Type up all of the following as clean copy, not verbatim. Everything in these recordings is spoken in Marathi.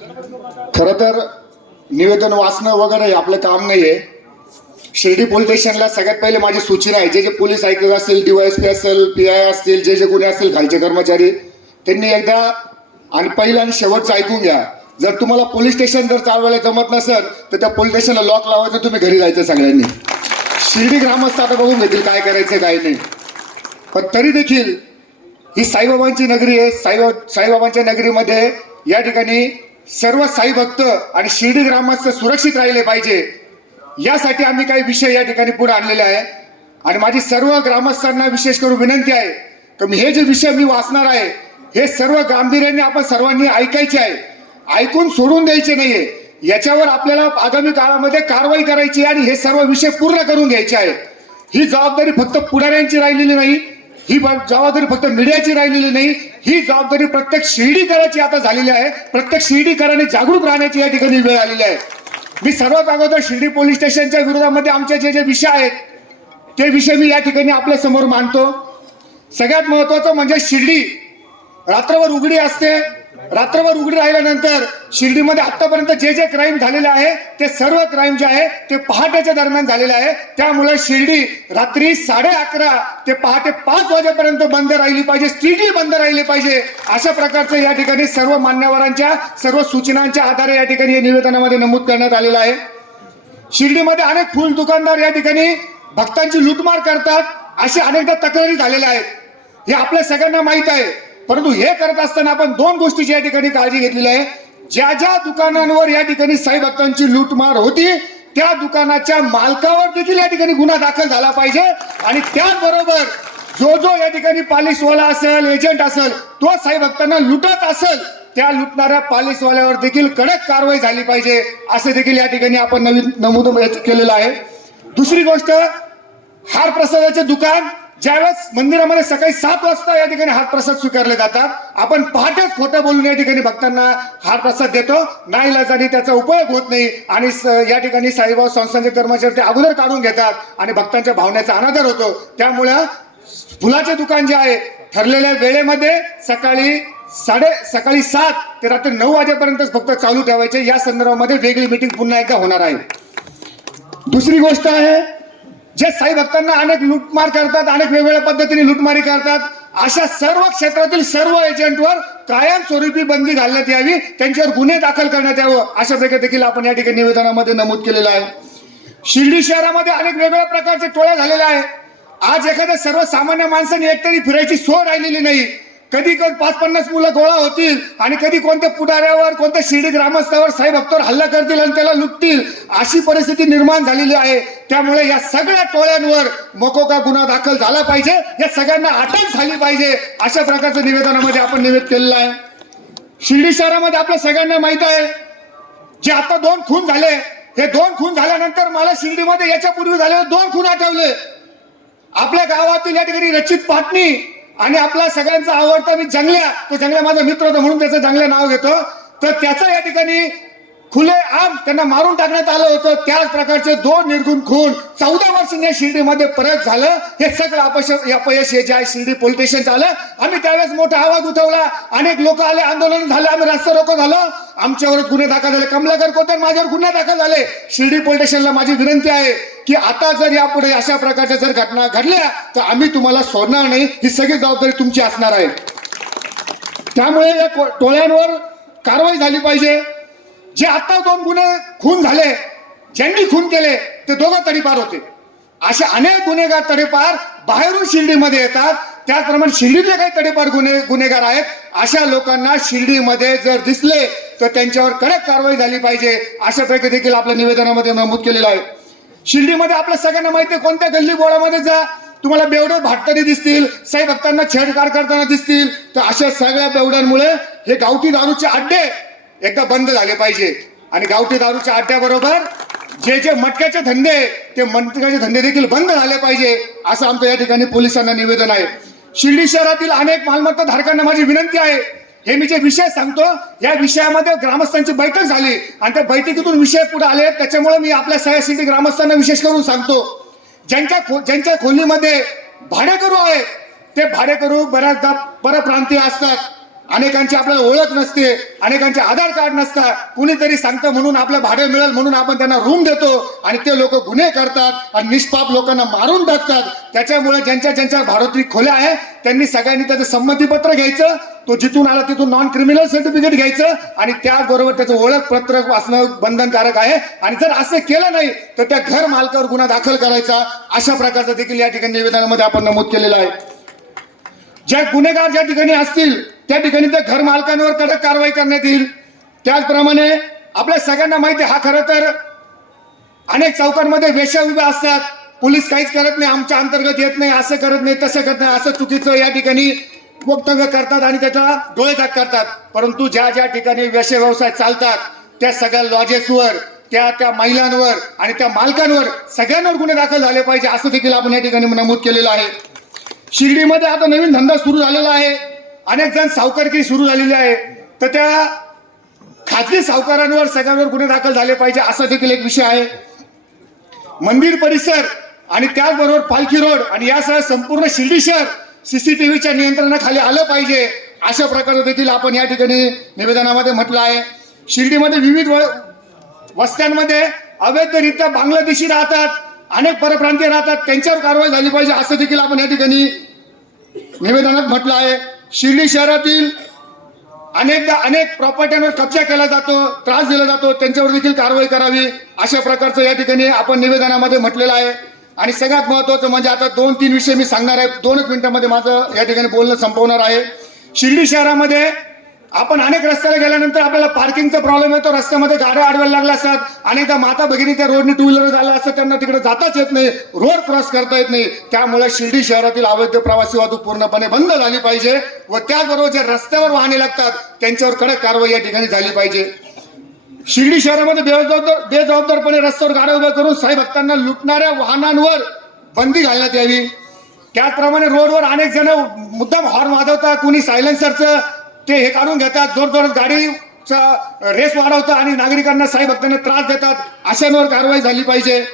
खरं तर निवेदन वाचणं वगैरे हे आपलं काम नाहीये. शिर्डी पोलीस स्टेशनला सगळ्यात पहिले माझी सूचना आहे, जे जे पोलीस आयुक्त असतील, डीवायएसपी असेल, पीआय असतील, जे जे कोणी असतील खालचे कर्मचारी, त्यांनी एकदा आणि पहिलं आणि शेवटचं ऐकून घ्या. जर तुम्हाला पोलीस स्टेशन जर चालवायला जमत नसेल तर त्या पोलीस स्टेशनला लॉक लावायचं, तुम्ही घरी जायचं सगळ्यांनी. शिर्डी ग्रामस्थ आता बघून घेतील काय करायचं काय नाही. पण तरी देखील ही साईबाबांची नगरी आहे. साईबाबांच्या नगरीमध्ये या ठिकाणी सर्व साई भक्त आणि शिर्डी ग्रामस्थ सुरक्षित राहिले पाहिजे, यासाठी आम्ही काही विषय या ठिकाणी पुढे आणलेले आहे. आणि माझी सर्व ग्रामस्थांना विशेष करून विनंती आहे की हे जे विषय मी वाचणार आहे हे सर्व गांभीर्याने आपण सर्वांनी ऐकायचे आहे, ऐकून सोडून द्यायचे नाहीये. याच्यावर आपल्याला आगामी काळामध्ये कारवाई करायची आणि हे सर्व विषय पूर्ण करून घ्यायचे आहे. ही जबाबदारी फक्त पुढाऱ्यांची राहिलेली नाही, ही जबाबदारी फक्त मीडियाची राहिलेली नाही, ही जबाबदारी प्रत्येक शिर्डीकरांची आता झालेली आहे. प्रत्येक शिर्डीकरांनी जागरूक राहण्याची या ठिकाणी वेळ आलेली आहे. मी सर्वात अगोदर शिर्डी पोलीस स्टेशनच्या विरोधामध्ये आमचे जे जे विषय आहेत ते विषय मी या ठिकाणी आपल्या समोर मांडतो. सगळ्यात महत्वाचं म्हणजे शिर्डी रात्रभर उघडी असते. रात्रभर उघडी राहिल्यानंतर शिर्डीमध्ये आतापर्यंत जे जे क्राईम झालेले आहे ते सर्व क्राईम जे आहे ते पहाटेच्या दरम्यान झालेले आहे. त्यामुळे शिर्डी रात्री 11:30 ते पहाटे 5 वाजेपर्यंत बंद राहिली पाहिजे, स्ट्रिक्टली बंद राहिली पाहिजे. अशा प्रकारचं या ठिकाणी सर्व मान्यवरांच्या सर्व सूचनांच्या आधारे या ठिकाणी या निवेदनामध्ये नमूद करण्यात आलेलं आहे. शिर्डीमध्ये अनेक फुल दुकानदार या ठिकाणी भक्तांची लूटमार करतात, अशा अनेकदा तक्रारी झालेल्या आहेत. हे आपल्या सगळ्यांना माहित आहे. परंतु हे करत असताना आपण दोन गोष्टीची या ठिकाणी काळजी घेतलेली आहे. ज्या ज्या दुकानांवर या ठिकाणी साई भक्तांची लूटमार होती त्या दुकानाच्या मालकावर देखील या ठिकाणी गुन्हा दाखल झाला पाहिजे. आणि त्याचबरोबर जो जो या ठिकाणी पालिसवाला असेल, एजंट असेल, तो साई भक्तांना लुटत असेल त्या लुटणाऱ्या पालिसवाल्यावर देखील कडक कारवाई झाली पाहिजे, असे देखील या ठिकाणी आपण नवीन नमूद केलेलं आहे. दुसरी गोष्ट, हार प्रसादाचे दुकान ज्यावेळेस मंदिरामध्ये सकाळी 7 वाजता या ठिकाणी हार प्रसाद स्वीकारले जातात, आपण पहाटेच खोटं बोलून या ठिकाणी भक्तांना हार प्रसाद देतो. नाईलाजाने त्याचा उपयोग होत नाही आणि या ठिकाणी साईबाबा संस्थांचे कर्मचारी ते अगोदर काढून घेतात आणि भक्तांच्या भावनेचा अनादर होतो. त्यामुळं फुलाचे दुकान जे आहे ठरलेल्या वेळेमध्ये सकाळी 7 ते रात्री 9 वाजेपर्यंत फक्त चालू ठेवायचे. या संदर्भामध्ये वेगळी मीटिंग पुन्हा एकदा होणार आहे. दुसरी गोष्ट आहे, जे साई भक्तांना अनेक लूटमार करतात, अनेक वेगवेगळ्या पद्धतीने लूटमारी करतात, अशा सर्व क्षेत्रातील सर्व एजंटवर कायमस्वरूपी बंदी घालण्यात यावी, त्यांच्यावर गुन्हे दाखल करण्यात यावं, अशा प्रकारे देखील आपण या ठिकाणी निवेदनामध्ये नमूद केलेलं आहे. शिर्डी शहरामध्ये अनेक वेगवेगळ्या प्रकारचे टोळ्या झालेल्या आहेत. आज एखाद्या सर्वसामान्य माणसाने एकतरी फिरायची सोय राहिलेली नाही. कधी 5-50 मुलं गोळा होतील आणि कधी कोणत्या पुढाऱ्यावर, कोणत्या शिर्डी ग्रामस्थावर, साई भक्तावर हल्ला करतील आणि त्याला लुटतील, अशी परिस्थिती निर्माण झालेली आहे. त्यामुळे या सगळ्या टोळ्यांवर मकोका गुन्हा दाखल झाला पाहिजे, या सगळ्यांना अटक झाली पाहिजे, अशा प्रकारचं निवेदनामध्ये आपण निवेदन केलेलं आहे. शिर्डी शहरामध्ये आपल्या सगळ्यांना माहित आहे, जे आता 2 खून झाले, हे 2 खून झाल्यानंतर मला शिर्डीमध्ये याच्यापूर्वी झालेले 2 खून आठवले. आपल्या गावातील या ठिकाणी रचित पाटणी आणि आपला सगळ्यांचा आवडता मी जंगल्या, तो जंगल्या माझा मित्र होता म्हणून त्याचं जंगल्या नाव घेतो, तर त्याचा या ठिकाणी खुले आम त्यांना मारून टाकण्यात आलं होतं. त्याच प्रकारचे 2 निर्गुण खून 14 वर्षांनी शिर्डीमध्ये परत झालं. हे सगळं अपयश हे जे आहे शिर्डी पोलीस स्टेशन आलं. आम्ही त्यावेळेस मोठा आवाज उठवला, अनेक लोक आले, आंदोलन झालं, आम्ही रस्ता रोको झालं, आमच्यावर गुन्हे दाखल झाले, कमलाकर कोतर माझ्यावर गुन्हे दाखल झाले. शिर्डी पोलीस स्टेशनला माझी विनंती आहे की आता जर यापुढे अशा प्रकारच्या जर घटना घडल्या तर आम्ही तुम्हाला सोडणार नाही, ही सगळी जबाबदारी तुमची असणार आहे. त्यामुळे या टोळ्यांवर कारवाई झाली पाहिजे. जे आता 2 गुन्हे खून झाले, ज्यांनी खून केले ते दोघं तडीपार होते. असे अनेक गुन्हेगार तडीपार बाहेरून शिर्डीमध्ये येतात. त्याचप्रमाणे शिर्डीतले काही तडीपार गुन्हेगार आहेत, अशा लोकांना शिर्डीमध्ये जर दिसले तर त्यांच्यावर कडक कारवाई झाली पाहिजे, अशा प्रकारे देखील आपल्या निवेदनामध्ये नमूद केलेलं आहे. शिर्डीमध्ये आपल्या सगळ्यांना माहिती आहे, कोणत्या गल्ली बोळामध्ये जा तुम्हाला बेवडे भाटकरी दिसतील, साई भक्तांना छेडछाड करताना दिसतील. तर अशा सगळ्या बेवड्यांमुळे हे गावठी दारूचे अड्डे एकदा बंद झाले पाहिजे. आणि गावठी दारूच्या अड्ड्याबरोबर जे जे मटक्याचे धंदे, ते मटक्याचे धंदे देखील बंद झाले पाहिजे, असं आमचं या ठिकाणी पोलिसांना निवेदन आहे. शिर्डी शहरातील अनेक मालमत्ता धारकांना माझी विनंती आहे, हे मी जे विषय सांगतो या विषयामध्ये ग्रामस्थांची बैठक झाली आणि त्या बैठकीतून विषय पुढे आले. त्याच्यामुळे मी आपल्या सगळ्या शिर्डी ग्रामस्थांना विशेष करून सांगतो, ज्यांच्या खोलीमध्ये भाडेकरू आहेत ते भाडेकरू बऱ्याचदा परप्रांतीय असतात अनेकांची आपल्याला ओळख नसते, अनेकांचे आधार कार्ड नसतात, कुणीतरी सांगतं म्हणून आपलं भाडं मिळेल म्हणून आपण त्यांना रूम देतो आणि ते लोक गुन्हे करतात आणि निष्पाप लोकांना मारून टाकतात. त्याच्यामुळे ज्यांच्या भाडोत्री खोल्या आहे त्यांनी सगळ्यांनी त्याचं संमतीपत्र घ्यायचं, तो जिथून आला तिथून नॉन क्रिमिनल सर्टिफिकेट घ्यायचं आणि त्याचबरोबर त्याचं ओळखपत्र असणं बंधनकारक आहे. आणि जर असं केलं नाही तर त्या घर मालकावर गुन्हा दाखल करायचा. अशा प्रकारचं देखील या ठिकाणी निवेदनामध्ये आपण नमूद केलेलं आहे. ज्या गुन्हेगार ज्या ठिकाणी असतील त्या ठिकाणी त्या घर मालकांवर कडक कारवाई करण्यात येईल. त्याचप्रमाणे आपल्या सगळ्यांना माहिती आहे, हा खरं तर अनेक चौकांमध्ये वेश्या उभ्या असतात, पोलीस काहीच करत नाही, आमच्या अंतर्गत येत नाही, असं करत नाही, तसं करत नाही, असं चुकीचं या ठिकाणी वक्तव्य करतात आणि त्याचा डोळेझाक करतात. परंतु ज्या ज्या ठिकाणी वेश्या व्यवसाय चालतात त्या सगळ्या लॉजेसवर त्या महिलांवर आणि त्या मालकांवर सगळ्यांवर गुन्हे दाखल झाले पाहिजे असं देखील आपण या ठिकाणी नमूद केलेलं आहे. शिर्डीमध्ये आता नवीन धंदा सुरू झालेला आहे, अनेक जण सावकारकी सुरू झालेली आहे, तर त्या खाजगी सावकारांवर सगळ्यांवर गुन्हे दाखल झाले पाहिजे असा देखील एक विषय आहे. मंदिर परिसर आणि त्याचबरोबर पालखी रोड आणि यासह संपूर्ण शिर्डी शहर सीसीटीव्हीच्या नियंत्रणाखाली आलं पाहिजे अशा प्रकारे देखील आपण या ठिकाणी निवेदनामध्ये म्हटलं आहे. शिर्डीमध्ये विविध वस्त्यांमध्ये अवैधरित्या बांगलादेशी राहतात, अनेक परप्रांतीय राहतात, त्यांच्यावर कारवाई झाली पाहिजे असं देखील आपण या ठिकाणी निवेदनात म्हटलं आहे. शिर्डी शहरातील अनेक प्रॉपर्ट्यांवर कब्जा केला जातो, त्रास दिला जातो, त्यांच्यावर देखील कारवाई करावी अशा प्रकारचं या ठिकाणी आपण निवेदनामध्ये म्हटलेलं आहे. आणि सगळ्यात महत्वाचं म्हणजे आता 2-3 विषय मी सांगणार आहे, 2च मिनिटांमध्ये माझं या ठिकाणी बोलणं संपवणार आहे. शिर्डी शहरामध्ये आपण अनेक रस्त्याला गेल्यानंतर आपल्याला पार्किंगचा प्रॉब्लेम येतो, रस्त्यामध्ये गाड्या अडवायला लागल्या असतात, अनेकदा माता भगिनी त्या रोडनी 2 व्हीलर झाला असतात, त्यांना तिकडे जाताच येत नाही, रोड क्रॉस करता येत नाही. त्यामुळे शिर्डी शहरातील अवैध प्रवासी वाहतूक पूर्णपणे बंद झाली पाहिजे व त्याचबरोबर जे रस्त्यावर वाहने लागतात त्यांच्यावर कडक कारवाई या ठिकाणी झाली पाहिजे. शिर्डी शहरामध्ये बेजबाबदारपणे रस्त्यावर गाड्या उभ्या करून साई भक्तांना लुटणाऱ्या वाहनांवर बंदी घालण्यात यावी. त्याचप्रमाणे रोडवर अनेक जण मुद्दाम हॉर्न वाजवतात, कुणी सायलेन्सरचं ते हे काढून घेतात, जोर जोरात गाडीचा रेस वाढवतात आणि नागरिकांना साई भक्तांना त्रास देतात, अशांवर कारवाई झाली पाहिजे.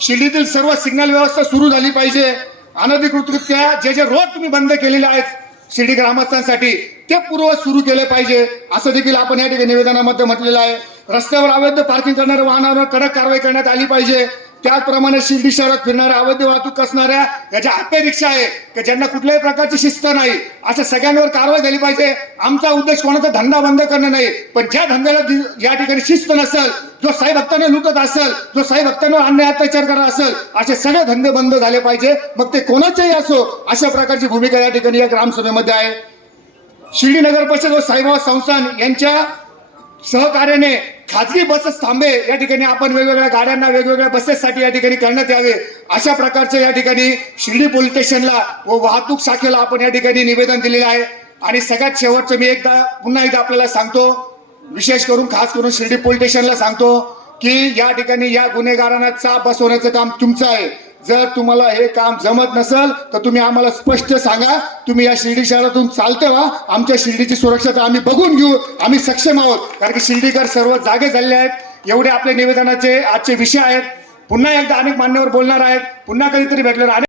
शिर्डीतील सर्व सिग्नल व्यवस्था सुरू झाली पाहिजे. अनधिकृतरित्या जे रोड तुम्ही बंद केलेले आहेत शिर्डी ग्रामस्थांसाठी ते पूर्ववत सुरू केले पाहिजे असं देखील आपण या ठिकाणी निवेदनामध्ये म्हटलेलं आहे. रस्त्यावर अवैध पार्किंग करणाऱ्या वाहनांवर कडक कारवाई करण्यात आली पाहिजे. त्याचप्रमाणे शिर्डी शहरात फिरणाऱ्या अवैध वाहतूक असणाऱ्या या ज्या ऑटो रिक्षा आहे की ज्यांना कुठल्याही प्रकारची शिस्त नाही अशा सगळ्यांवर कारवाई झाली पाहिजे. आमचा उद्देश कोणाचा धंदा बंद करणं नाही, पण ज्या धंद्याला या ठिकाणी शिस्त नसेल, जो साई भक्तांना लुटत असेल, जो साई भक्तांवर अन्याय अत्याचार करत असेल, असे सगळे धंदे बंद झाले पाहिजे, मग ते कोणाचेही असो. अशा प्रकारची भूमिका या ठिकाणी या ग्रामसभेमध्ये आहे. शिर्डी नगर परिषद व साईबाबा संस्थान यांच्या सहकार्याने खाजगी बसेस थांबे या ठिकाणी आपण वेगवेगळ्या गाड्यांना वेगवेगळ्या बसेससाठी या ठिकाणी करण्यात यावे अशा प्रकारचं या ठिकाणी शिर्डी पोलीस स्टेशनला व वाहतूक शाखेला आपण या ठिकाणी निवेदन दिलेलं आहे. आणि सगळ्यात शेवटचं मी पुन्हा एकदा आपल्याला सांगतो, विशेष करून खास करून शिर्डी पोलीस स्टेशनला सांगतो की या ठिकाणी या गुन्हेगारांना चाप बसवण्याचं काम तुमचं आहे. जर तुम्हाला हे काम जमत नसेल तर तुम्ही आम्हाला स्पष्ट सांगा, तुम्ही या शिर्डी शहरातून चालते व्हा, आमच्या शिर्डीची सुरक्षा आम्ही बघून घेऊ, आम्ही सक्षम आहोत. कारण की शिर्डीकर सर्व जागे झालेले आहेत. एवढे आपल्या निवेदनाचे आजचे विषय आहेत. पुन्हा एकदा अनेक मान्यवर बोलणार आहेत, पुन्हा कधीतरी भेटणार.